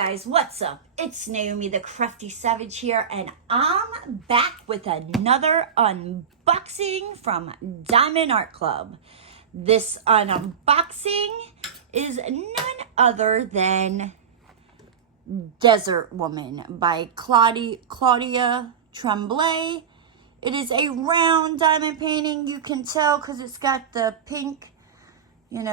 guys, what's up? It's Naomi the Crafty Savage here, and I'm back with another unboxing from Diamond Art Club. This unboxing is none other than Desert Woman by Claudia Tremblay. It is a round diamond painting. You can tell because it's got the pink,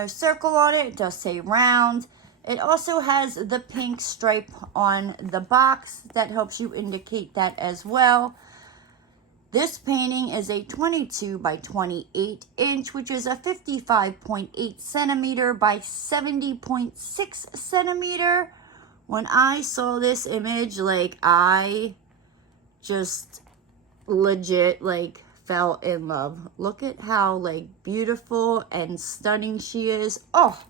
circle on it. It does say round. It also has the pink stripe on the box that helps you indicate that as well. This painting is a 22 by 28 inch, which is a 55.8 centimeter by 70.6 centimeter. When I saw this image, I just legit, fell in love. Look at how, beautiful and stunning she is. Oh,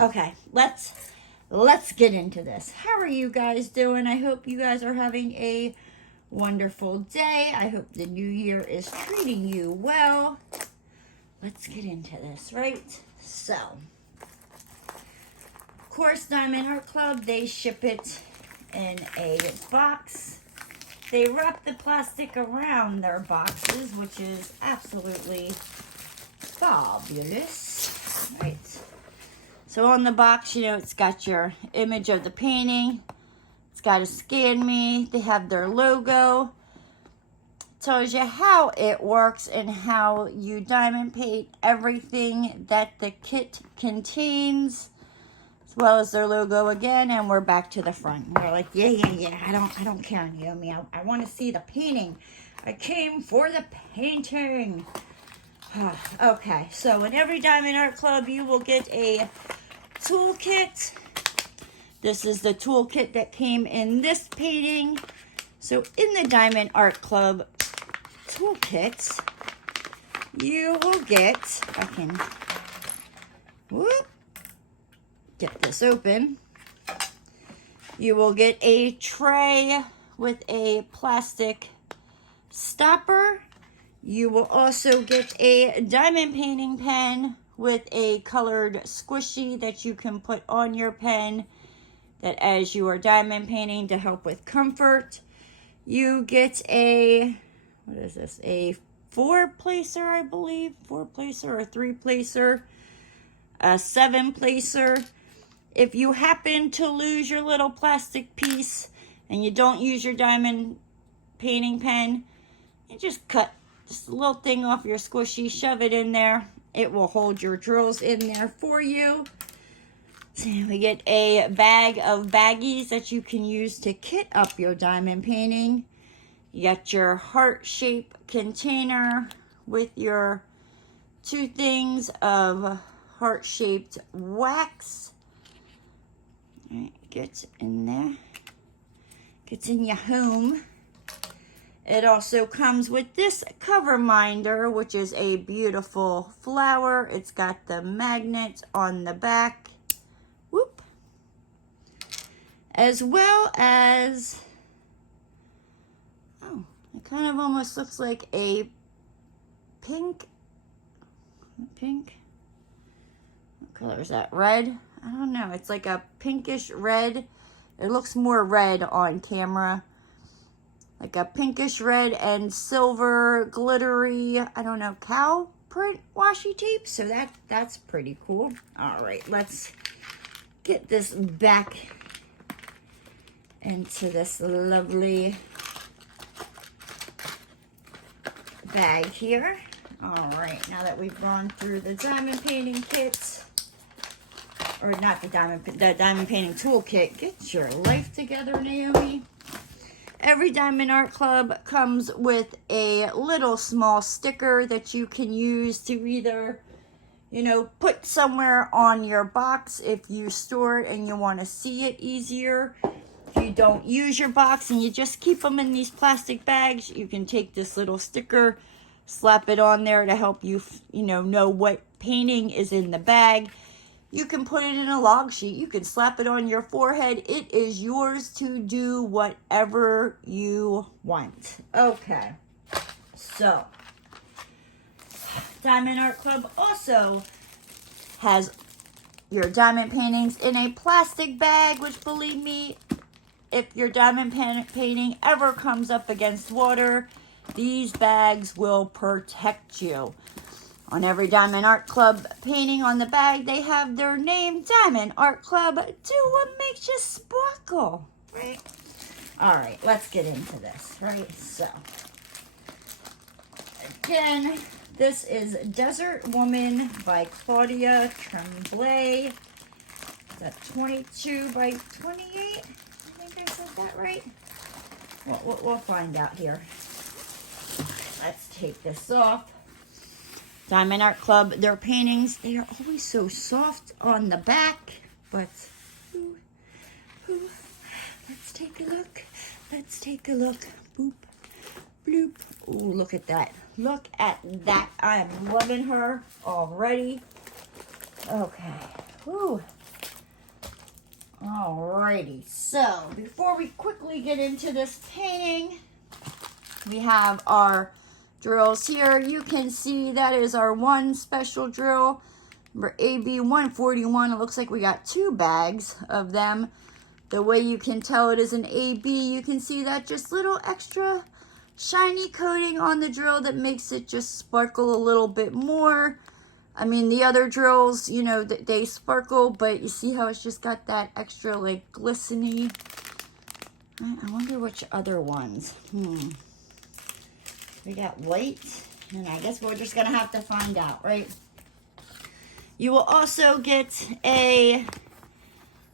okay. Let's get into this. How are you guys doing? I hope you guys are having a wonderful day. I hope the new year is treating you well. Let's get into this, right? So, of course, Diamond Art Club, they ship it in a box. They wrap the plastic around their boxes, which is absolutely fabulous, right? So on the box, it's got your image of the painting. It's got a scan me. They have their logo. Tells you how it works and how you diamond paint everything that the kit contains, as well as their logo again. And we're back to the front. We're like, yeah. I don't care, Naomi. I want to see the painting. I came for the painting. Okay, so in every Diamond Art Club, you will get a toolkit. This is the toolkit that came in this painting. So in the Diamond Art Club toolkit, you will get, I can get this open. You will get a tray with a plastic stopper. You will also get a diamond painting pen with a colored squishy that you can put on your pen, that as you are diamond painting to help with comfort. You get a, what is this? A 4-placer, I believe. 4-placer or 3-placer. A 7-placer. If you happen to lose your little plastic piece and you don't use your diamond painting pen, you just cut just a little thing off your squishy, shove it in there. It will hold your drills in there for you. So we get a bag of baggies that you can use to kit up your diamond painting. You got your heart-shaped container with your 2 things of heart-shaped wax. All right, gets in there. Gets in your home. It also comes with this cover minder, which is a beautiful flower. It's got the magnet on the back. Whoop. As well as, it kind of almost looks like a pink. What color is that? Red? I don't know. It's like a pinkish red. It looks more red on camera. Like a pinkish red and silver glittery, I don't know, cow print washi tape. So that's pretty cool. All right, let's get this back into this lovely bag here. All right, now that we've gone through the diamond painting kit, or not the diamond painting toolkit, get your life together, Naomi. Every Diamond Art Club comes with a little small sticker that you can use to either, put somewhere on your box if you store it and you want to see it easier. If you don't use your box and you just keep them in these plastic bags, you can take this little sticker, slap it on there to help you, know what painting is in the bag. You can put it in a log sheet. You can slap it on your forehead. It is yours to do whatever you want. Okay. So, Diamond Art Club also has your diamond paintings in a plastic bag, which, believe me, if your diamond painting ever comes up against water, these bags will protect you. On every Diamond Art Club painting on the bag, they have their name, Diamond Art Club. Do what makes you sparkle, right? All right, let's get into this, right? So, again, this is Desert Woman by Claudia Tremblay. That's 22 by 28. I think I said that right. We'll find out here. Let's take this off. Diamond Art Club, their paintings, they are always so soft on the back, but let's take a look. Let's take a look. Boop, bloop. Oh, look at that. Look at that. I am loving her already. Okay. Whew. Alrighty. So, before we quickly get into this painting, we have our drills here. You can see that is our one special drill, number AB 141. It looks like we got 2 bags of them. The way you can tell it is an AB, you can see that just little extra shiny coating on the drill that makes it just sparkle a little bit more. I mean, the other drills, you know, they sparkle, but you see how it's just got that extra, like, glistening. I wonder which other ones. We got white, and I guess we're just going to have to find out, right? You will also get a,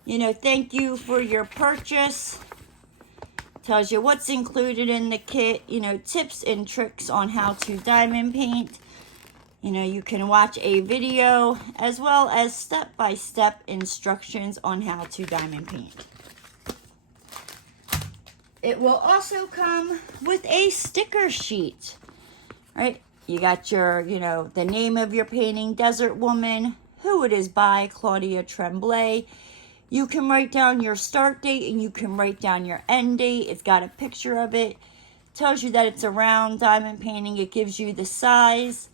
you know, thank you for your purchase. Tells you what's included in the kit, you know, tips and tricks on how to diamond paint. You know, you can watch a video as well as step-by-step instructions on how to diamond paint. It will also come with a sticker sheet, right? You got your, you know, the name of your painting, Desert Woman, who it is by, Claudia Tremblay. You can write down your start date and you can write down your end date. It's got a picture of it. Tells you that it's a round diamond painting. It gives you the size.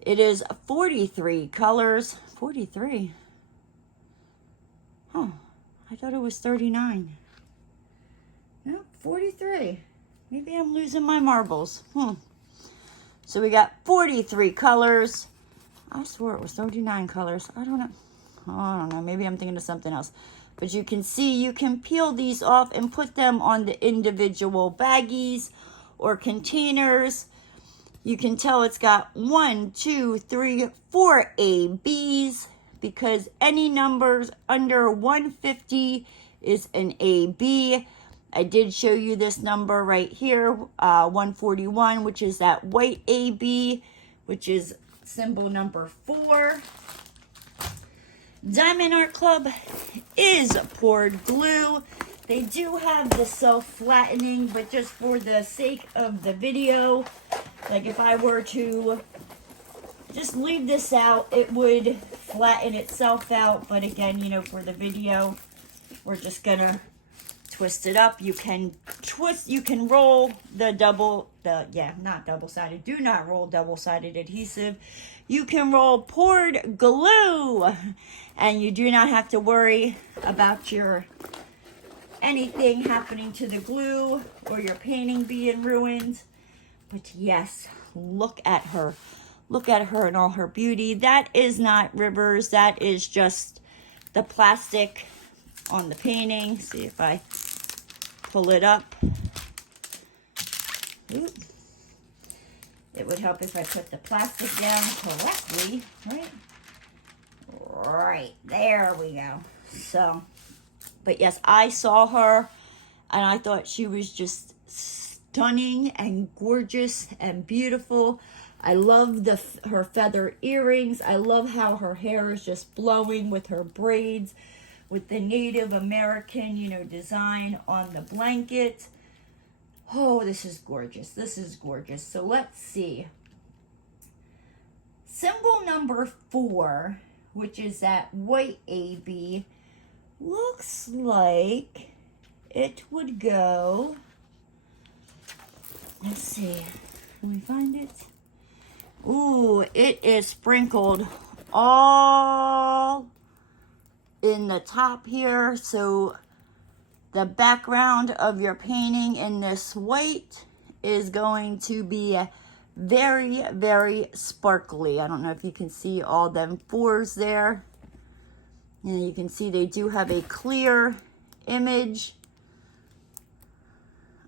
It is 43 colors. 43? Huh. I thought it was 39. No, 43. Maybe I'm losing my marbles. So we got 43 colors. I swore it was 39 colors. I don't know. Maybe I'm thinking of something else. But you can see, you can peel these off and put them on the individual baggies or containers. You can tell it's got 1, 2, 3, 4 ABs because any numbers under 150 is an AB. I did show you this number right here, 141, which is that white AB, which is symbol number 4. Diamond Art Club is poured glue. They do have the self-flattening, but just for the sake of the video, like if I were to just leave this out, it would flatten itself out. But again, you know, for the video, we're just gonna twist it up. You can twist, you can roll the not double-sided. Do not roll double-sided adhesive. You can roll poured glue, and you do not have to worry about your anything happening to the glue or your painting being ruined. But yes, look at her. Look at her in all her beauty. That is not rivers. That is just the plastic on the painting. See if I pull it up. Oop. It would help if I put the plastic down correctly, right? Right, there we go. So, but yes, I saw her and I thought she was just stunning and gorgeous and beautiful. I love her feather earrings. I love how her hair is just blowing with her braids, with the Native American, you know, design on the blanket. Oh, this is gorgeous. This is gorgeous. So let's see. Symbol number 4, which is that white AB, looks like it would go, let's see, can we find it? Ooh, it is sprinkled all in the top here. So the background of your painting in this white is going to be very, very sparkly. I don't know if you can see all them fours there. And you can see they do have a clear image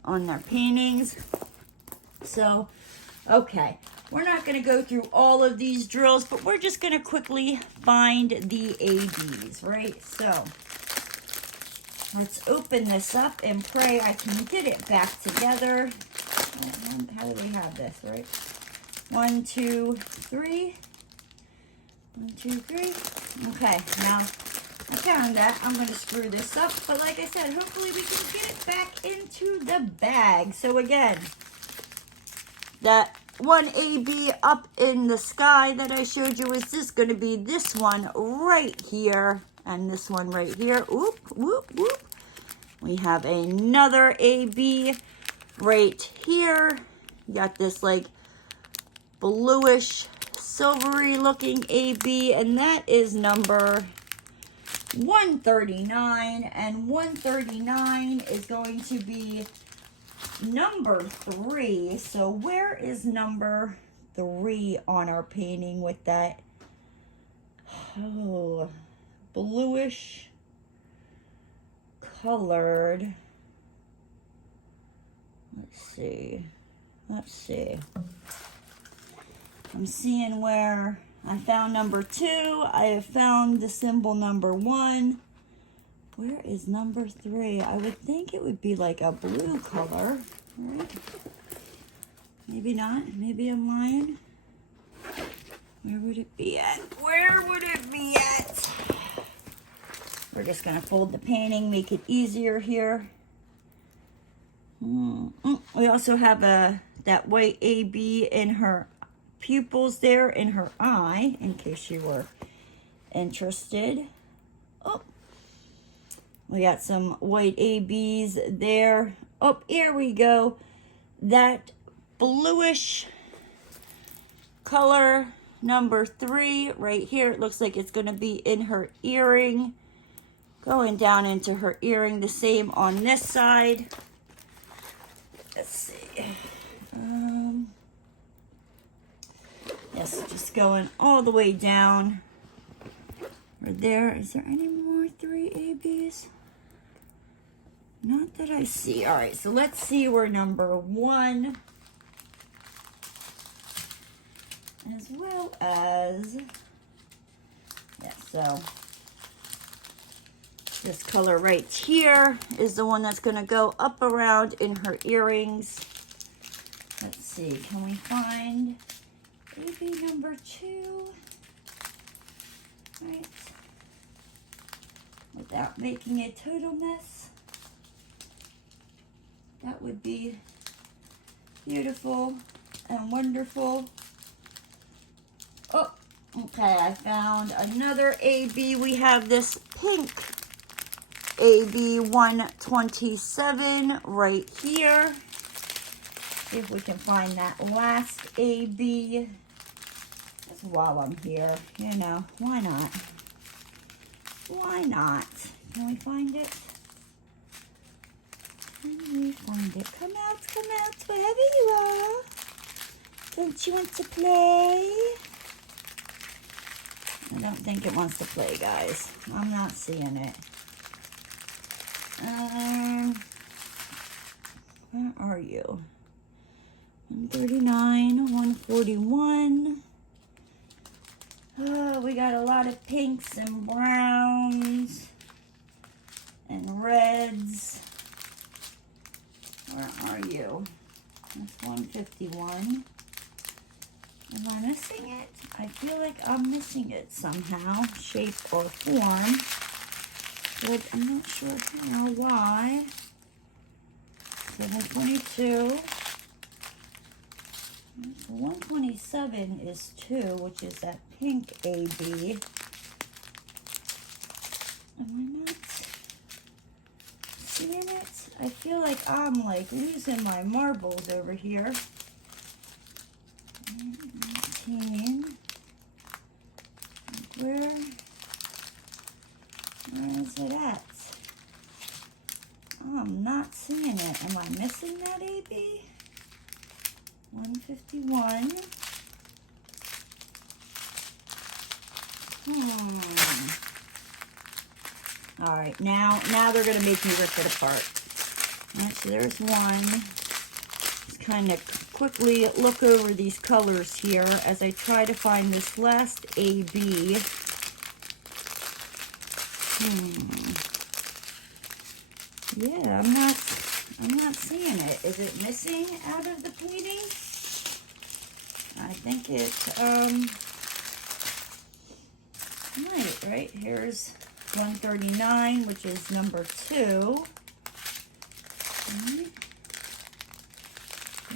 on their paintings. So, okay. We're not going to go through all of these drills, but we're just going to quickly find the ABs, right? So, let's open this up and pray I can get it back together. How do we have this, right? 1, 2, 3. 1, 2, 3. Okay, now I found that. I'm going to screw this up. But like I said, hopefully we can get it back into the bag. So again, that one AB up in the sky that I showed you is just going to be this one right here. And this one right here. Whoop, whoop, whoop. We have another AB right here. You got this like bluish, silvery looking AB. And that is number 139. And 139 is going to be number 3. So where is number 3 on our painting with that bluish colored? Let's see. I'm seeing where I found number 2. I have found the symbol number 1. Where is number 3? I would think it would be like a blue color, right? Maybe not. Maybe I'm lying. Where would it be at? Where would it be at? We're just going to fold the painting, make it easier here. We also have that white AB in her pupils there, in her eye, in case you were interested. Oh, we got some white ABs there. Oh, here we go. That bluish color, number 3, right here. It looks like it's going to be in her earring. Going down into her earring. The same on this side. Let's see. Yes, just going all the way down. Right there. Is there any more 3 ABs? Not that I see. All right, so let's see where number 1, as well as, yeah, so this color right here is the one that's going to go up around in her earrings. Let's see, can we find AB number 2? Right. Without making a total mess. That would be beautiful and wonderful. Oh, okay, I found another AB. We have this pink AB 127 right here. See if we can find that last AB. Just while I'm here, you know, why not? Why not? Can we find it? Can we find it? Come out, wherever you are. Don't you want to play? I don't think it wants to play, guys. I'm not seeing it. Where are you? 139, 141. Oh, we got a lot of pinks and browns and reds. Where are you? That's 151. Am I missing it? I feel like I'm missing it somehow, shape or form. But I'm not sure how, why. 722. 127 is 2, which is that pink AB. Am I not seeing it? I feel like I'm like losing my marbles over here. 19. Where 151. All right, now they're gonna make me rip it apart. All right, so there's one. Just kind of quickly look over these colors here as I try to find this last AB. Yeah, I'm not seeing it. Is it missing out of the painting? I think it right? Here's 139, which is number 2.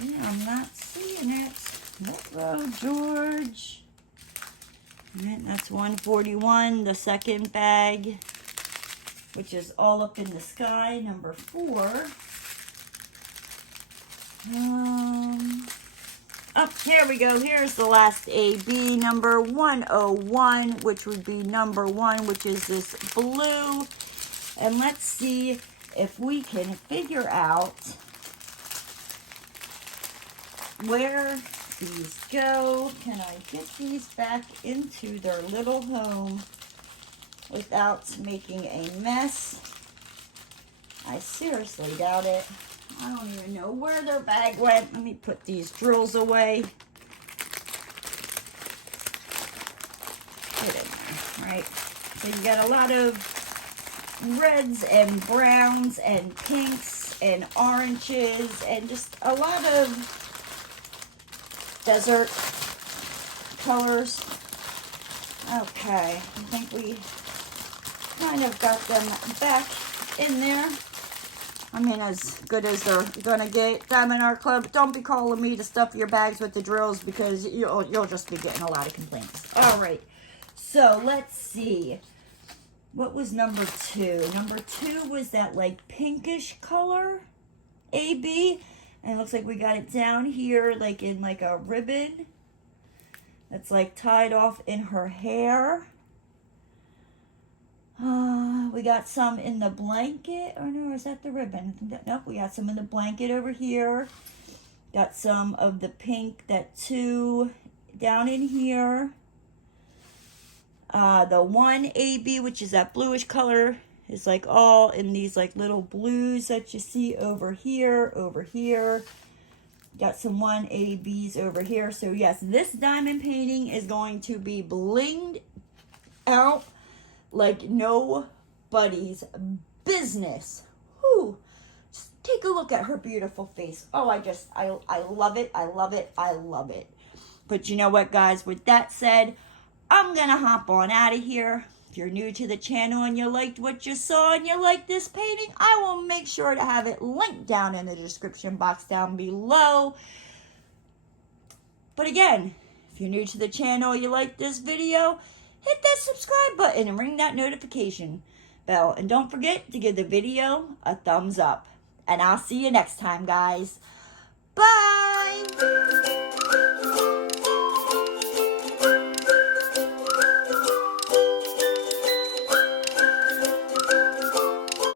Yeah, I'm not seeing it. Hello, George. All right, that's 141, the second bag, which is All Up in the Sky, number 4. Oh, here we go. Here's the last AB, number 101, which would be number 1, which is this blue. And let's see if we can figure out where these go. Can I get these back into their little home without making a mess? I seriously doubt it. I don't even know where their bag went. Let me put these drills away. Put it in there, right? So you got a lot of reds and browns and pinks and oranges and just a lot of desert colors. Okay, I think we kind of got them back in there. I mean, as good as they're gonna get. Diamond Art Club, don't be calling me to stuff your bags with the drills because you'll just be getting a lot of complaints. All right, so let's see. What was number 2? Number 2 was that like pinkish color, AB, and it looks like we got it down here, like in like a ribbon. That's like tied off in her hair. We got some in the blanket. Oh no, is that the ribbon? Nope, we got some in the blanket over here. Got some of the pink, that 2 down in here. The 1 AB, which is that bluish color, is like all in these like little blues that you see over here, over here. Got some 1 ABs over here. So yes, this diamond painting is going to be blinged out like nobody's business. Whew. Just take a look at her beautiful face. Oh, I love it. I love it. I love it. But you know what, guys? With that said, I'm going to hop on out of here. If you're new to the channel and you liked what you saw and you like this painting, I will make sure to have it linked down in the description box down below. But again, if you're new to the channel and you like this video, hit that subscribe button and ring that notification bell. And don't forget to give the video a thumbs up. And I'll see you next time, guys. Bye!